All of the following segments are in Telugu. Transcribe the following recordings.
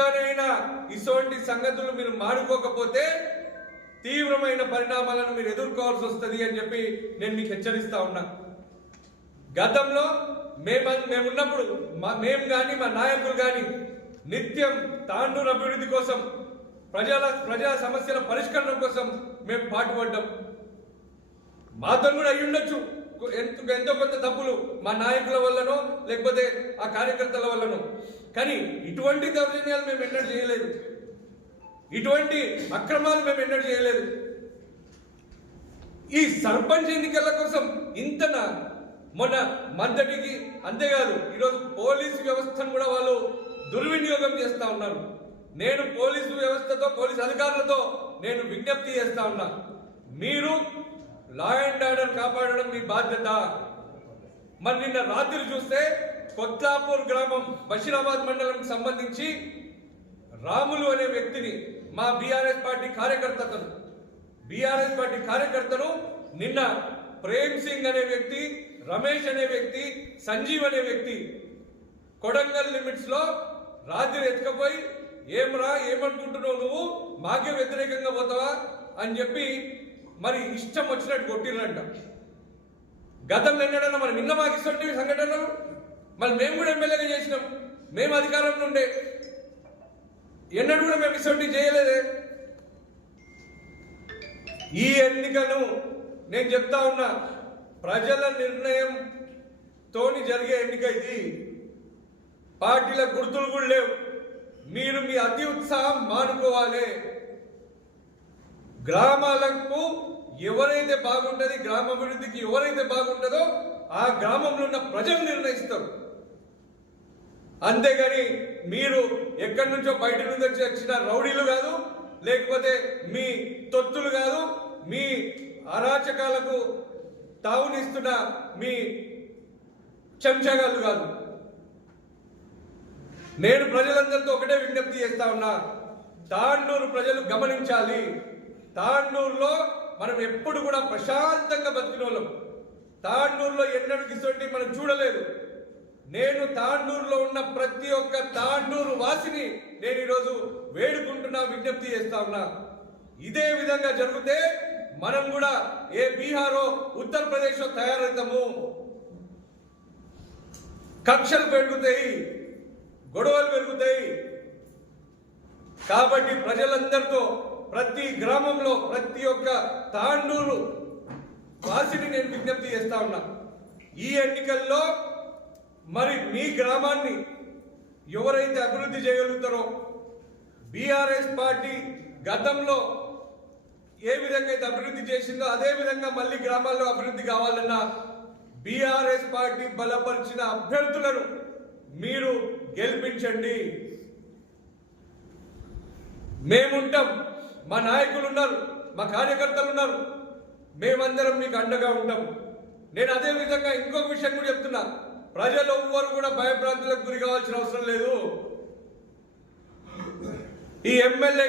ఇకనైనా ఇటువంటి సంగతులు మీరు మానుకోకపోతే తీవ్రమైన పరిణామాలను మీరు ఎదుర్కోవాల్సి వస్తుంది అని చెప్పి నేను మీకు హెచ్చరిస్తా ఉన్నా. గతంలో మేమున్నప్పుడు మేము కానీ మా నాయకులు కానీ నిత్యం తాండూరు అభివృద్ధి కోసం ప్రజా సమస్యల పరిష్కరణ కోసం మేము పాటుపడ్డాం. మాతో కూడా అయి ఉండొచ్చు ఎంతో కొంత తప్పులు మా నాయకుల వల్లనో లేకపోతే ఆ కార్యకర్తల వల్లనో, కానీ ఇటువంటి దౌర్జన్యాలు మేము ఎన్నడూ చేయలేదు, ఇటువంటి అక్రమాలు మేము ఎన్నడూ చేయలేదు. ఈ సర్పంచ్ ఎన్నికల కోసం ఇంతనా మొన్న మంతటికి అంతేకాదు ఈరోజు పోలీసు వ్యవస్థను కూడా వాళ్ళు దుర్వినియోగం చేస్తా ఉన్నారు. నేను పోలీసు వ్యవస్థతో పోలీసు అధికారులతో నేను విజ్ఞప్తి చేస్తా ఉన్నా, మీరు లా అండ్ ఆర్డర్ కాపాడడం మీ బాధ్యత. మరి నిన్న రాత్రి చూస్తే కొత్తాపూర్ గ్రామం బషీరాబాద్ మండలంకి సంబంధించి రాములు అనే వ్యక్తిని మా బీఆర్ఎస్ పార్టీ కార్యకర్తను నిన్న ప్రేమ్ సింగ్ అనే వ్యక్తి, రమేష్ అనే వ్యక్తి, సంజీవ్ అనే వ్యక్తి కొడంగల్ లిమిట్స్ లో రాత్రి ఎత్తుకపోయి ఏమనుకుంటున్నావు నువ్వు మాకే వ్యతిరేకంగా పోతావా అని చెప్పి మరి ఇష్టం వచ్చినట్టు కొట్టిరంట. గతంలో ఎన్నడన్నా మరి నిన్న మాకు ఇష్టం సంఘటనలు మరి మేము కూడా ఎమ్మెల్యేగా చేసినాం, మేము అధికారంలో ఉండే ఎన్నడూ కూడా మేము ఇష్టం చేయలేదే. ఈ ఎన్నికను నేను చెప్తా ఉన్నా, ప్రజల నిర్ణయం తోని జరిగే ఎన్నిక ఇది. పార్టీల గుర్తులు కూడా లేవు. మీరు మీ అతి ఉత్సాహం మానుకోవాలి. గ్రామాలకు ఎవరైతే బాగుంటుంది, గ్రామాభివృద్ధికి ఎవరైతే బాగుంటుందో ఆ గ్రామంలో ఉన్న ప్రజలు నిర్ణయిస్తారు. అంతేగాని మీరు ఎక్కడి నుంచో బయట నుంచి వచ్చిన రౌడీలు కాదు, లేకపోతే మీ తొత్తులు కాదు, మీ అరాచకాలకు తావునిస్తున్న మీ చెంచగాళ్ళు కాదు. నేను ప్రజలందరితో ఒకటే విజ్ఞప్తి చేస్తా ఉన్నా, తాండూరు ప్రజలు గమనించాలి. తాండూరులో మనం ఎప్పుడు కూడా ప్రశాంతంగా బతికిన వాళ్ళం. తాండూరులో ఎన్నడూ గిసొంటి మనం చూడలేదు. నేను తాండూరులో ఉన్న ప్రతి ఒక్క తాండూరు వాసిని నేను ఈరోజు వేడుకుంటున్నా, విజ్ఞప్తి చేస్తా ఉన్నా. ఇదే విధంగా జరిగితే మనం కూడా ఏ బీహారో ఉత్తరప్రదేశ్ తయారవుతాము. కక్షలు పెరుగుతాయి, గొడవలు పెరుగుతాయి. కాబట్టి ప్రజలందరితో ప్రతి గ్రామంలో ప్రతి ఒక్క తాండూరు వాసిని నేను విజ్ఞప్తి చేస్తా ఉన్నా, ఈ ఎన్నికల్లో మరి మీ గ్రామాన్ని ఎవరైతే అభివృద్ధి చేయగలుగుతారో, బీఆర్ఎస్ పార్టీ గతంలో ఏ విధంగా అయితే అభివృద్ధి చేసిందో అదే విధంగా మళ్ళీ గ్రామాల్లో అభివృద్ధి కావాలన్నా బీఆర్ఎస్ పార్టీ బలపరిచిన అభ్యర్థులను మీరు గెలిపించండి. మేముంటాం, మా నాయకులు ఉన్నారు, మా కార్యకర్తలు ఉన్నారు, మేమందరం మీకు అండగా ఉంటాం. నేను అదే విధంగా ఇంకొక విషయం కూడా చెప్తున్నా, ప్రజలు ఎవ్వరు కూడా భయభ్రాంతులకు గురి కావాల్సిన అవసరం లేదు. ఈ ఎమ్మెల్యే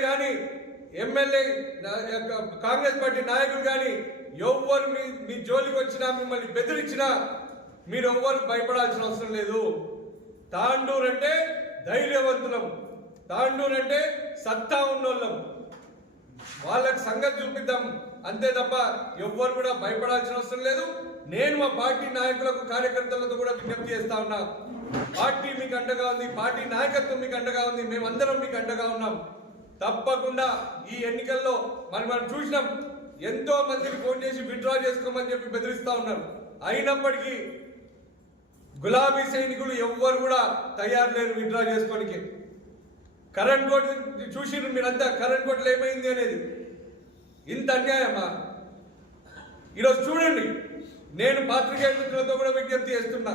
కాంగ్రెస్ పార్టీ నాయకులు కానీ ఎవ్వరు మీ జోలికి వచ్చినా మిమ్మల్ని బెదిరించినా మీరు ఎవ్వరు భయపడాల్సిన అవసరం లేదు. తాండూరు అంటే ధైర్యవంతులం, తాండూరు అంటే సత్తా ఉన్నోళ్ళం, వాళ్ళకి సంగతి చూపిద్దాం అంతే తప్ప ఎవ్వరు కూడా భయపడాల్సిన అవసరం లేదు. నేను మా పార్టీ నాయకులకు కార్యకర్తలతో కూడా విజ్ఞప్తి చేస్తా ఉన్నా, పార్టీ మీకు అండగా ఉంది, పార్టీ నాయకత్వం మీకు అండగా ఉంది, మేమందరం మీకు అండగా ఉన్నాం. తప్పకుండా ఈ ఎన్నికల్లో మనం చూసినాం, ఎంతో మందికి ఫోన్ చేసి విత్డ్రా చేసుకోమని చెప్పి బెదిరిస్తా ఉన్నారు. అయినప్పటికీ గులాబీ సైనికులు ఎవ్వరు కూడా తయారు లేరు విత్డ్రా చేసుకోనికి. కరెంట్ కోట్ చూసిరు మీరంతా, కరెంట్ కోట్లు ఏమైంది అనేది. ఇంత అన్యాయమా? ఈరోజు చూడండి, నేను పాత్రికేయ మిత్రులతో కూడా విజ్ఞప్తి చేస్తున్నా,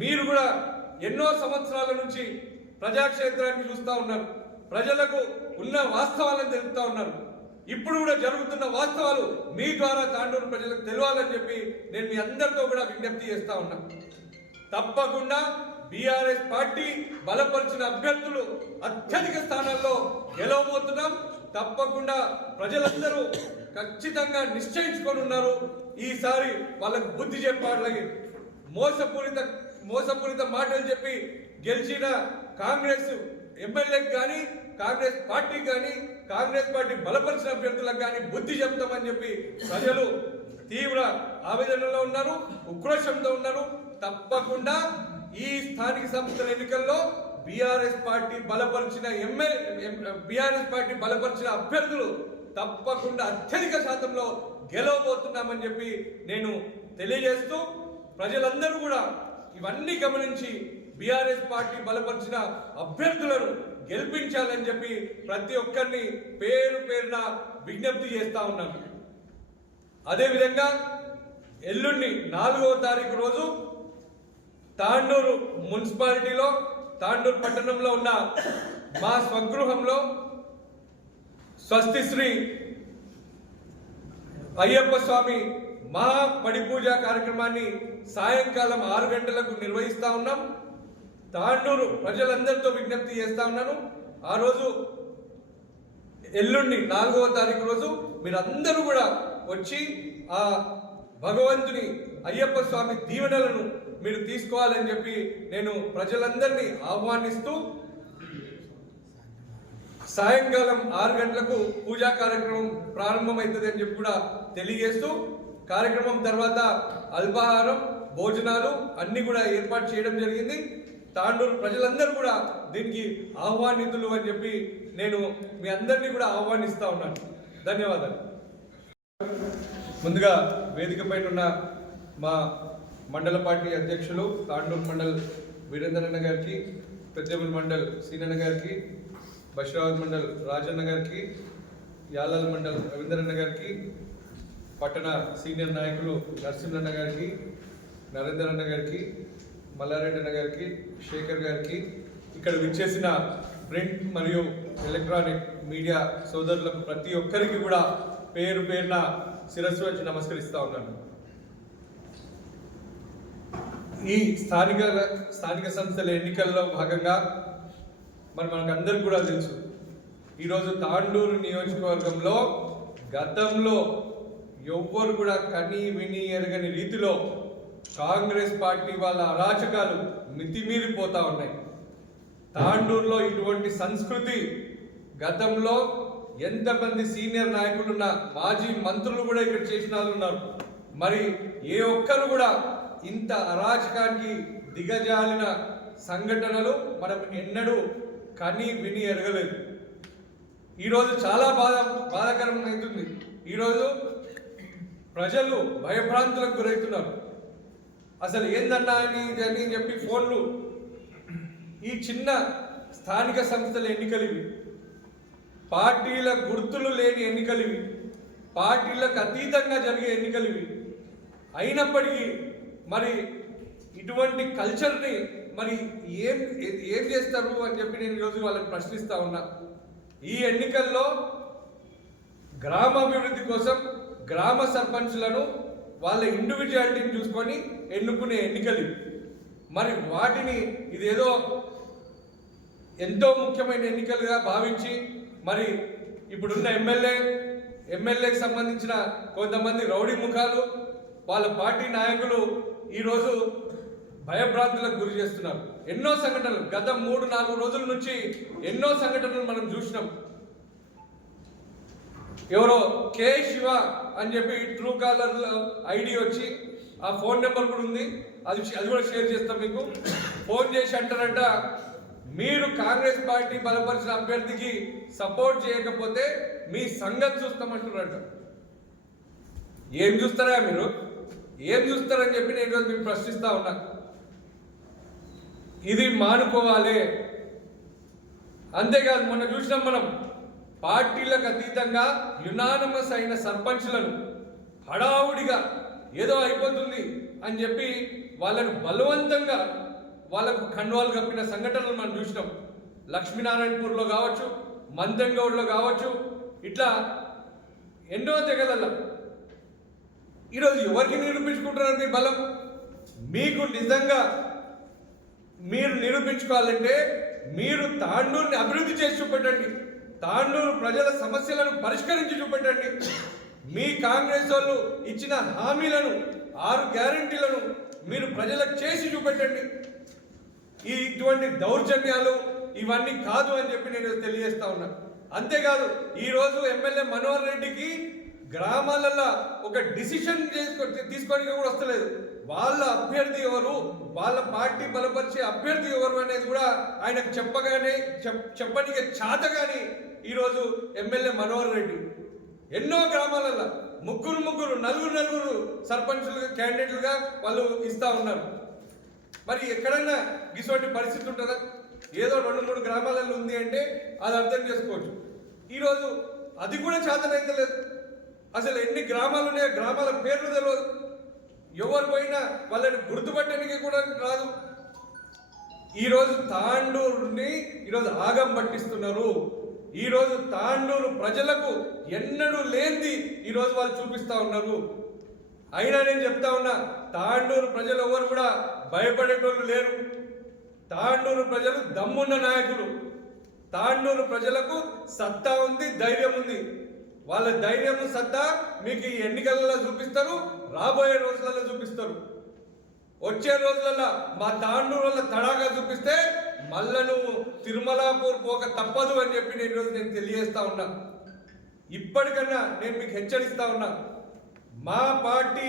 మీరు కూడా ఎన్నో సంవత్సరాల నుంచి ప్రజాక్షేత్రాన్ని చూస్తూ ఉన్నారు, ప్రజలకు ఉన్న వాస్తవాలను తెలుపుతా ఉన్నారు. ఇప్పుడు కూడా జరుగుతున్న వాస్తవాలు మీ ద్వారా తాండూరు ప్రజలకు తెలియాలని చెప్పి నేను మీ అందరితో కూడా విజ్ఞప్తి చేస్తా ఉన్నా. తప్పకుండా బీఆర్ఎస్ పార్టీ బలపరిచిన అభ్యర్థులు అత్యధిక స్థానాల్లో గెలవబోతున్నాం. తప్పకుండా ప్రజలందరూ ఖచ్చితంగా నిశ్చయించుకొని ఉన్నారు. ఈసారి వాళ్ళకు బుద్ధి చెప్పాలి. మోసపూరిత మాటలు చెప్పి గెలిచిన కాంగ్రెస్ ఎమ్మెల్యేకి కానీ కాంగ్రెస్ పార్టీకి కానీ కాంగ్రెస్ పార్టీ బలపరిచిన అభ్యర్థులకు కానీ బుద్ధి చెప్తామని చెప్పి ప్రజలు తీవ్ర ఆవేదనలో ఉన్నారు, ఉక్రోషంతో ఉన్నారు. తప్పకుండా ఈ స్థానిక సంస్థల ఎన్నికల్లో బీఆర్ఎస్ పార్టీ బలపరిచిన బీఆర్ఎస్ పార్టీ బలపరిచిన అభ్యర్థులు తప్పకుండా అత్యధిక శాతంలో గెలవబోతున్నామని చెప్పి నేను తెలియజేస్తూ ప్రజలందరూ కూడా ఇవన్నీ గమనించి బీఆర్ఎస్ పార్టీ బలపరిచిన అభ్యర్థులను గెలిపించాలని చెప్పి ప్రతి ఒక్కరిని పేరు పేరున విజ్ఞప్తి చేస్తా ఉన్నాను. అదేవిధంగా ఎల్లుండి 4వ తారీఖు రోజు తాండూరు మున్సిపాలిటీలో తాండూరు పట్టణంలో ఉన్న మా స్వగృహంలో స్వస్తి శ్రీ అయ్యప్ప స్వామి మహా పడి పూజ కార్యక్రమాన్ని సాయంకాలం 6 గంటలకు నిర్వహిస్తా ఉన్నాం. తాండూరు ప్రజలందరితో విజ్ఞప్తి చేస్తా ఉన్నాను. ఆ రోజు ఎల్లుండి 4వ తారీఖు రోజు మీరందరూ కూడా వచ్చి ఆ భగవంతుని అయ్యప్ప స్వామి దీవెనలను మీరు తీసుకోవాలని చెప్పి నేను ప్రజలందరినీ ఆహ్వానిస్తూ సాయంకాలం 6 గంటలకు పూజా కార్యక్రమం ప్రారంభమవుతుంది అని చెప్పి కూడా తెలియజేస్తూ కార్యక్రమం తర్వాత అల్పాహారం భోజనాలు అన్ని కూడా ఏర్పాటు చేయడం జరిగింది. తాండూరు ప్రజలందరూ కూడా దీనికి ఆహ్వానితులు అని చెప్పి నేను మీ అందరినీ కూడా ఆహ్వానిస్తా ఉన్నాను. ధన్యవాదాలు. ముందుగా వేదిక పైన ఉన్న మా మండల పార్టీ అధ్యక్షులు తాండూరు మండల్ వీరేంద్రన్న గారికి, పెద్దెముల మండల్ సీనన్న గారికి, బషీరాబాద్ మండల్ రాజన్న గారికి, యాలాల్ మండల్ రవీంద్రన్న గారికి, పట్టణ సీనియర్ నాయకులు నరసింహన్న గారికి, నరేందర్ అన్న గారికి, మల్లారెడ్డి అన్న గారికి, శేఖర్ గారికి, ఇక్కడ విచ్చేసిన ప్రింట్ మరియు ఎలక్ట్రానిక్ మీడియా సోదరులకు ప్రతి ఒక్కరికి కూడా పేరు పేరున శిరస్సు వచ్చి నమస్కరిస్తా ఉన్నాను. ఈ స్థానిక సంస్థల ఎన్నికల్లో భాగంగా మనకందరికి కూడా తెలుసు, ఈరోజు తాండూరు నియోజకవర్గంలో గతంలో ఎవ్వరు కూడా కని విని ఎరగని రీతిలో కాంగ్రెస్ పార్టీ వాళ్ళ అరాచకాలు మితిమీరిపోతా ఉన్నాయి. తాండూరులో ఇటువంటి సంస్కృతి గతంలో ఎంతమంది సీనియర్ నాయకులున్న మాజీ మంత్రులు కూడా ఇక్కడ చేసిన వాళ్ళు ఉన్నారు. మరి ఏ ఒక్కరు కూడా ఇంత అరాచకానికి దిగజాలిన సంఘటనలు మనం ఎన్నడూ కని విని ఎరగలేదు. ఈరోజు చాలా బాధాకరంగా అవుతుంది. ఈరోజు ప్రజలు భయభ్రాంతులకు గురవుతున్నారు. అసలు ఏందన్నా అని చెప్పి ఫోన్లు, ఈ చిన్న స్థానిక సంస్థల ఎన్నికలు ఇవి, పార్టీల గుర్తులు లేని ఎన్నికలు ఇవి, పార్టీలకు అతీతంగా జరిగే ఎన్నికలు ఇవి. అయినప్పటికీ మరి ఇటువంటి కల్చర్ని మరి ఏం చేస్తారు అని చెప్పి నేను ఈరోజు వాళ్ళని ప్రశ్నిస్తా ఉన్నా. ఈ ఎన్నికల్లో గ్రామాభివృద్ధి కోసం గ్రామ సర్పంచ్లను వాళ్ళ ఇండివిజువాలిటీని చూసుకొని ఎన్నుకునే ఎన్నికలు. మరి వాటిని ఇదేదో ఎంతో ముఖ్యమైన ఎన్నికలుగా భావించి మరి ఇప్పుడున్న ఎమ్మెల్యేకి సంబంధించిన కొంతమంది రౌడీ ముఖాలు, వాళ్ళ పార్టీ నాయకులు ఈరోజు భయభ్రాంతులకు గురి చేస్తున్నారు. ఎన్నో సంఘటనలు గత 3-4 రోజుల నుంచి ఎన్నో సంఘటనలు మనం చూసినాం. ఎవరో కే శివ అని చెప్పి ట్రూ కాలర్లో ఐడి వచ్చి, ఆ ఫోన్ నెంబర్ కూడా ఉంది, అది కూడా షేర్ చేస్తాం మీకు. ఫోన్ చేసి అంటారంట, మీరు కాంగ్రెస్ పార్టీ బలపరిచిన అభ్యర్థికి సపోర్ట్ చేయకపోతే మీ సంగతి చూస్తామంటున్నారట. ఏం చూస్తారా మీరు? ఏం చూస్తారని చెప్పి నేను ఈరోజు మీకు ప్రశ్నిస్తా ఉన్నా. ఇది మానుకోవాలి. అంతేకాదు, మొన్న చూసినాం మనం, పార్టీలకు అతీతంగా యునానిమస్ అయిన సర్పంచ్లను హడావుడిగా ఏదో అయిపోతుంది అని చెప్పి వాళ్ళను బలవంతంగా వాళ్ళకు కండువాలు కప్పిన సంఘటనలు మనం చూసినాం. లక్ష్మీనారాయణపూర్లో కావచ్చు, మంతంగౌడ్లో కావచ్చు, ఇట్లా ఎన్నో తెగలల్లో. ఈరోజు ఎవరికి నిరూపించుకుంటున్నారు మీ బలం? మీకు నిజంగా మీరు నిరూపించుకోవాలంటే మీరు తాండూరుని అభివృద్ధి చేసి చూపెట్టండి. తాండూరు ప్రజల సమస్యలను పరిష్కరించి చూపెట్టండి. మీ కాంగ్రెస్ వాళ్ళు ఇచ్చిన హామీలను, 6 గ్యారెంటీలను మీరు ప్రజలకు చేసి చూపెట్టండి. ఇటువంటి దౌర్జన్యాలు, ఇవన్నీ కాదు అని చెప్పి నేను తెలియజేస్తా ఉన్నా. అంతేకాదు ఈరోజు ఎమ్మెల్యే మనోహర్ రెడ్డికి గ్రామాలలో ఒక డిసిషన్ తీసుకొని కూడా వస్తలేదు. వాళ్ళ అభ్యర్థి ఎవరు, వాళ్ళ పార్టీ బలపరిచే అభ్యర్థి ఎవరు అనేది కూడా ఆయనకు చెప్పడానికి చాతగాని ఈరోజు ఎమ్మెల్యే మనోహర్ రెడ్డి ఎన్నో గ్రామాలలో ముగ్గురు నలుగురు సర్పంచులుగా క్యాండిడేట్లుగా వాళ్ళు ఇస్తా ఉన్నారు. మరి ఎక్కడైనా ఇటువంటి పరిస్థితి ఉంటుందా? ఏదో 2-3 గ్రామాలలో ఉంది అంటే అది అర్థం చేసుకోవచ్చు. ఈరోజు అది కూడా చేతనైతే లేదు. అసలు ఎన్ని గ్రామాలు ఉన్నాయో గ్రామాల పేర్లు తెలియదు. ఎవరు పోయినా వాళ్ళని గుర్తుపట్టడానికి కూడా రాదు. ఈరోజు తాండూరుని ఈరోజు ఆగం పట్టిస్తున్నారు. ఈరోజు తాండూరు ప్రజలకు ఎన్నడూ లేనిది ఈరోజు వాళ్ళు చూపిస్తా ఉన్నారు. అయినా నేను చెప్తా ఉన్నా, తాండూరు ప్రజలు ఎవరు కూడా భయపడేటోళ్ళు లేరు. తాండూరు ప్రజలు దమ్మున్న నాయకులు. తాండూరు ప్రజలకు సత్తా ఉంది, ధైర్యం ఉంది. వాళ్ళ ధైర్యం సత్తా మీకు ఈ ఎన్నికలలో చూపిస్తారు, రాబోయే రోజులలో చూపిస్తారు. వచ్చే రోజులలో మా తాండూరులో తడాగా చూపిస్తే మళ్ళా నువ్వు తిరుమలాపూర్ పోక తప్పదు అని చెప్పి నేను తెలియజేస్తా ఉన్నా. ఇప్పటికన్నా నేను మీకు హెచ్చరిస్తా ఉన్నా, మా పార్టీ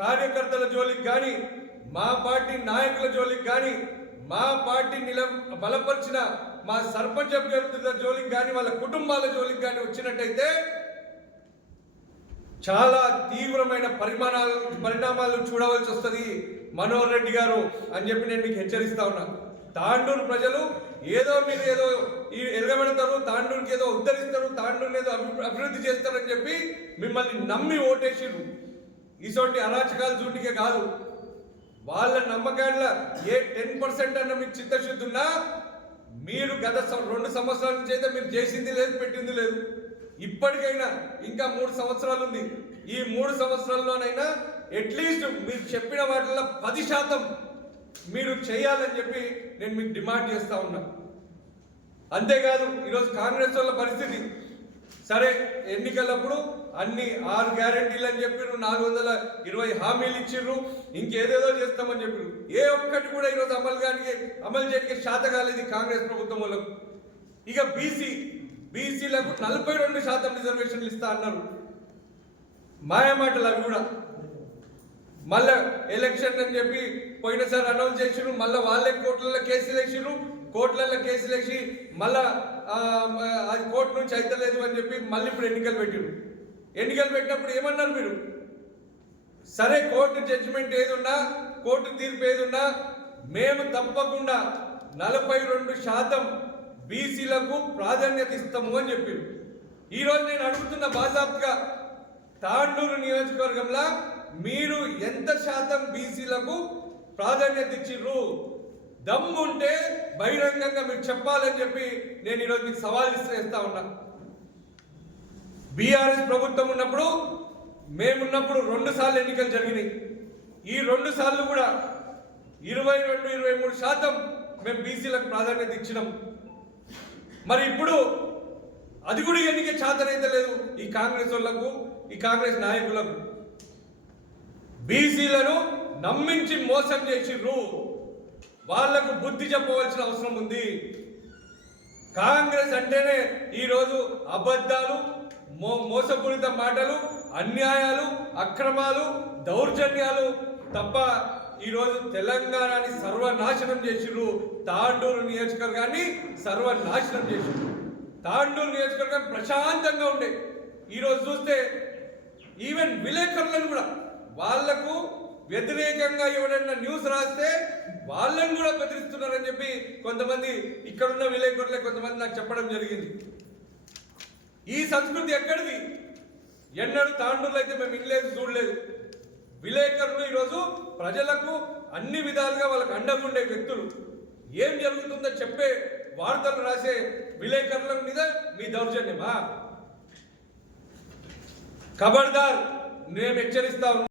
కార్యకర్తల జోలికి కానీ, మా పార్టీ నాయకుల జోలికి కానీ, మా పార్టీ బలపరిచిన మా సర్పంచ్ అభ్యర్థుల జోలికి కానీ, వాళ్ళ కుటుంబాల జోలికి కానీ వచ్చినట్టయితే చాలా తీవ్రమైన పరిణామాలు చూడవలసి వస్తుంది మనోహర్ రెడ్డి గారు అని చెప్పి నేను మీకు హెచ్చరిస్తా ఉన్నా. తాండూరు ప్రజలు మీరు ఏదో ఎరగబెడతారు, తాండూరుకి ఏదో ఉద్ధరిస్తారు, తాండూరుని ఏదో అభివృద్ధి చేస్తారని చెప్పి మిమ్మల్ని నమ్మి ఓటేసిరు. ఇటువంటి అరాచకాలు చూటికే కాదు, వాళ్ళ నమ్మకాల ఏ 10% అన్న మీకు చిత్తశుద్ధి ఉన్నా మీరు గత 2 సంవత్సరాల నుంచి అయితే మీరు చేసింది లేదు, పెట్టింది లేదు. ఇప్పటికైనా ఇంకా 3 సంవత్సరాలు ఉంది. ఈ 3 సంవత్సరాల్లోనైనా అట్లీస్ట్ మీరు చెప్పిన వాటిల్లో 10% మీరు చేయాలని చెప్పి నేను మీకు డిమాండ్ చేస్తా ఉన్నా. అంతేకాదు ఈరోజు కాంగ్రెస్ వాళ్ళ పరిస్థితి సరే, ఎన్నికలప్పుడు అన్ని 6 గ్యారెంటీలు అని చెప్పిర్రు, 420 హామీలు ఇచ్చిర్రు, ఇంకేదేదో చేస్తామని చెప్పారు. ఏ ఒక్కటి కూడా ఈరోజు అమలు చేయడానికి శాత కాలేదు కాంగ్రెస్ ప్రభుత్వం వాళ్ళకు. ఇక బీసీలకు 42% రిజర్వేషన్లు ఇస్తా అన్నారు. మాయమాటలు అవి కూడా. మళ్ళా ఎలక్షన్ అని చెప్పి పోయినసారి అనౌన్స్ చేసిర్రు, మళ్ళీ వాళ్ళే కోర్టులలో కేసులు వేసిర్రు, కోర్టులలో కేసులు వేసి మళ్ళా అది కోర్టు నుంచి అయితలేదు అని చెప్పి మళ్ళీ ఇప్పుడు ఎన్నికలు పెట్టిరు. ఎన్నికలు పెట్టినప్పుడు ఏమన్నారు మీరు? సరే, కోర్టు జడ్జిమెంట్ ఏదున్నా, కోర్టు తీర్పు ఏదున్నా మేము తప్పకుండా 42% బీసీలకు ప్రాధాన్యత ఇస్తాము అని చెప్పారు. ఈరోజు నేను అడుగుతున్న బాజాబ్గా, తాండూరు నియోజకవర్గంలో మీరు ఎంత శాతం బీసీలకు ప్రాధాన్యత ఇచ్చిర్రు? దమ్ముంటే బహిరంగంగా మీరు చెప్పాలని చెప్పి నేను ఈరోజు మీకు సవాల్ చేస్తా ఉన్నా. బీఆర్ఎస్ ప్రభుత్వం ఉన్నప్పుడు, మేమున్నప్పుడు 2 సార్లు ఎన్నికలు జరిగినాయి. ఈ 2 సార్లు కూడా 22-23% మేము బీసీలకు ప్రాధాన్యత ఇచ్చినాం. మరి ఇప్పుడు అది కూడా ఎన్నిక చేతనైతే లేదు ఈ కాంగ్రెస్ వాళ్ళకు, ఈ కాంగ్రెస్ నాయకులకు. బీసీలను నమ్మించి మోసం చేసిర్రు. వాళ్లకు బుద్ధి చెప్పవలసిన అవసరం ఉంది. కాంగ్రెస్ అంటేనే ఈరోజు అబద్ధాలు, మోసపూరిత మాటలు, అన్యాయాలు, అక్రమాలు, దౌర్జన్యాలు తప్ప ఈరోజు తెలంగాణని సర్వనాశనం చేసిర్రు. తాండూరు నియోజకవర్గాన్ని సర్వనాశనం చేసిర్రు. తాండూరు నియోజకవర్గం ప్రశాంతంగా ఉండే ఈరోజు చూస్తే ఈవెన్ విలేకరులను కూడా వాళ్లకు వ్యతిరేకంగా ఎవరైనా న్యూస్ రాస్తే వాళ్ళని కూడా బెదిరిస్తున్నారని చెప్పి కొంతమంది ఇక్కడున్న విలేకరులే కొంతమంది నాకు చెప్పడం జరిగింది. ఈ సంస్కృతి ఎక్కడిది? ఎన్నడూ తాండూరులో అయితే మేము వినలేదు, చూడలేదు. విలేకరులు ఈరోజు ప్రజలకు అన్ని విధాలుగా వాళ్ళకు అండగా ఉండే వ్యక్తులు. ఏం జరుగుతుందో చెప్పే వార్తలు రాసే విలేకరుల మీద మీ దౌర్జన్యమా? ఖబర్దార్, నేను హెచ్చరిస్తా